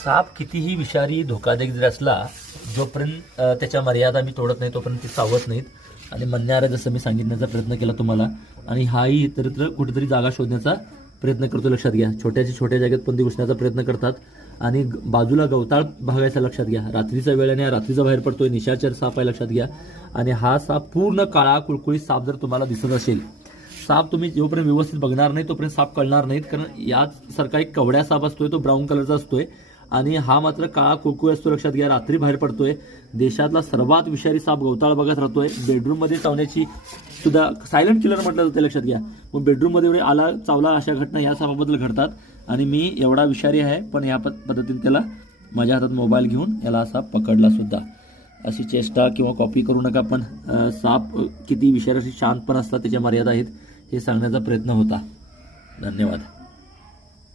साप कितीही विषारी धोकादायक जरी असला, जोपर्यंत त्याच्या मर्यादा मी तोडत नाही तोपर्यंत ते चावत नाहीत. आणि म्हणणारा जसं मी सांगितण्याचा प्रयत्न केला तुम्हाला, आणि हाही इतरत्र कुठेतरी जागा शोधण्याचा प्रयत्न करतो. लक्षात घ्या, छोट्या जागेत पण ते घुसण्याचा प्रयत्न करतात. आणि बाजूला गवताळ भागायचा लक्षात घ्या. रात्रीचा वेळ आणि रात्रीचा बाहेर पडतोय, निशाचर साप आहे लक्षात घ्या. आणि हा साप पूर्ण काळा कुळकुळीत साप जर तुम्हाला दिसत असेल, साप तुम्ही जोपर्यंत व्यवस्थित बघणार नाही तोपर्यंत साप कळणार नाहीत. कारण यासारखा एक कवड्या साप असतोय, तो ब्राऊन कलरचा असतोय. आणि हा मात्र काळा कुळकुळी असतो. लक्षात घ्या, रात्री बाहेर पडतोय. देशातला सर्वात विषारी साप गवताळ भागात राहतोय. बेडरूममध्ये चावण्याची सुद्धा सायलेंट किलर म्हटलं जातं लक्षात घ्या. मग बेडरूममध्ये एवढे आला चावला अशा घटना या सापाबद्दल घडतात. आणि मी एवढा विषारी आहे पण या पद्धतीने त्याला माझ्या हातात मोबाईल घेऊन याला असा पकडला सुद्धा. अशी चेष्टा किंवा कॉपी करू नका. पण साप किती विषारी शांत पण असतात, त्याच्या मर्यादा आहेत हे सांगण्याचा प्रयत्न होता. धन्यवाद.